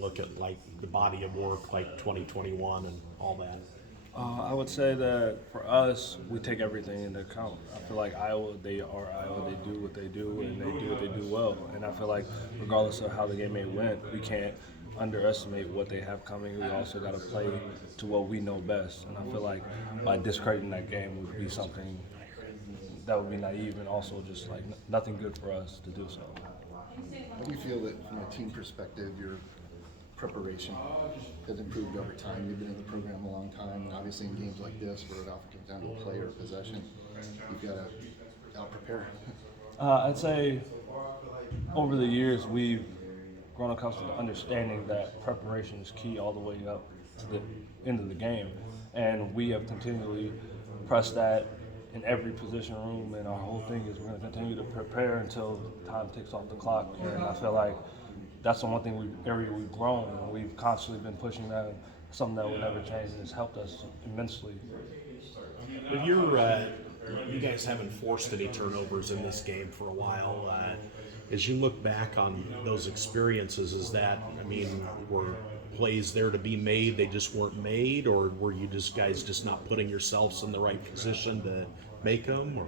look at like the body of work, like 2021 and all that? I would say that for us, we take everything into account. I feel like Iowa, they are Iowa. They do what they do, and they do what they do well. And I feel like regardless of how the game may win, we can't underestimate what they have coming. We also got to play to what we know best. And I feel like by discrediting that game would be something that would be naive and also just like nothing good for us to do so. How do you feel that from a team perspective, your preparation has improved over time? You've been in the program a long time, and obviously in games like this, where it often comes down to play or possession, you've got to out-prepare. I'd say over the years we've grown accustomed to understanding that preparation is key all the way up to the end of the game, and we have continually pressed that in every position room, and our whole thing is we're going to continue to prepare until time ticks off the clock. And I feel like that's the one thing we've grown, and we've constantly been pushing that, something that will never change, and it's helped us immensely. But you guys haven't forced any turnovers in this game for a while. As you look back on those experiences, were plays there to be made, they just weren't made, or were you guys just not putting yourselves in the right position to make them? Or?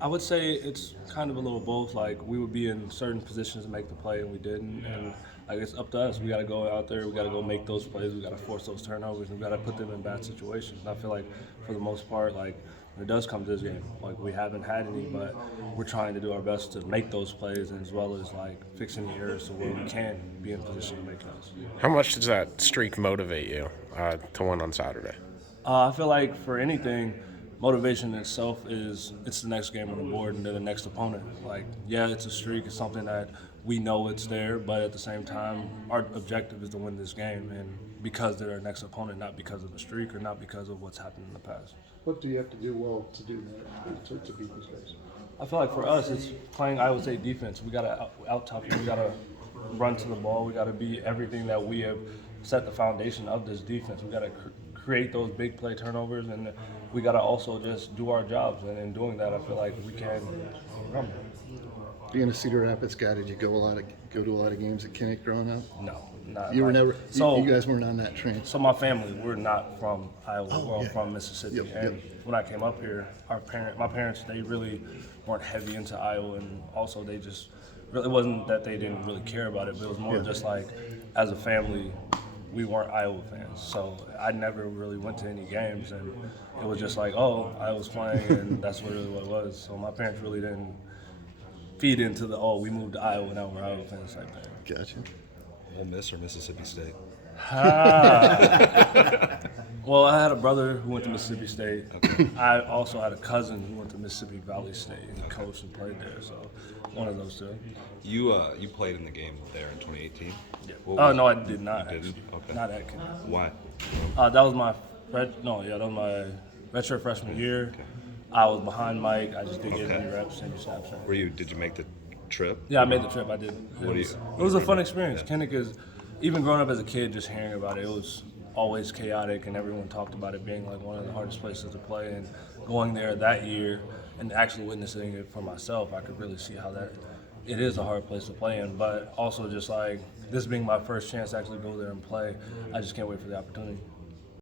I would say it's kind of a little both. Like, we would be in certain positions to make the play, and we didn't. And I guess up to us. We got to go out there. We got to go make those plays. We got to force those turnovers. And we got to put them in bad situations. And I feel like for the most part, like when it does come to this game, like we haven't had any, but we're trying to do our best to make those plays, and as well as like fix any errors so where we can be in position to make those. How much does that streak motivate you to win on Saturday? I feel like for anything, motivation itself it's the next game on the board and they're the next opponent. Like, yeah, it's a streak. It's something that we know it's there, but at the same time, our objective is to win this game, and because they're our next opponent, not because of the streak or not because of what's happened in the past. What do you have to do well to do that, to beat these guys? I feel like for us, it's playing Iowa State defense. We got to out-tough them. We got to run to the ball. We got to be everything that we have set the foundation of this defense. We got to create those big play turnovers, and we got to also just do our jobs. And in doing that, I feel like we can run. Being a Cedar Rapids guy, did you go to a lot of games at Kinnick growing up? No, not. You were like, never. So, you guys weren't on that train. So my family, we're not from Iowa. We're all yeah. from Mississippi. Yep, and yep. when I came up here, my parents, they really weren't heavy into Iowa, and also they just really, it wasn't that they didn't really care about it, but it was more just like, as a family, we weren't Iowa fans. So I never really went to any games, and it was just like, oh, Iowa's playing, and that's really what it was. So my parents really didn't feed into the, we moved to Iowa, now we're Iowa fans type thing. Gotcha. Ole Miss or Mississippi State? Well, I had a brother who went to Mississippi State. Okay. I also had a cousin who went to Mississippi Valley State and coached and played there. So one of those two. You played in the game there in 2018? Yeah. Oh no, I did not. You didn't? Okay. Not at Kinnick. Why? That was my redshirt freshman year. Okay. I was behind Mike. I just didn't get any reps, any snaps. Did you make the trip? Yeah, I made the trip. I did. It was a fun experience. Yeah. Kinnick is, even growing up as a kid, just hearing about it, it was always chaotic, and everyone talked about it being like one of the hardest places to play. And going there that year and actually witnessing it for myself, I could really see how that it is a hard place to play in. But also just like this being my first chance to actually go there and play, I just can't wait for the opportunity.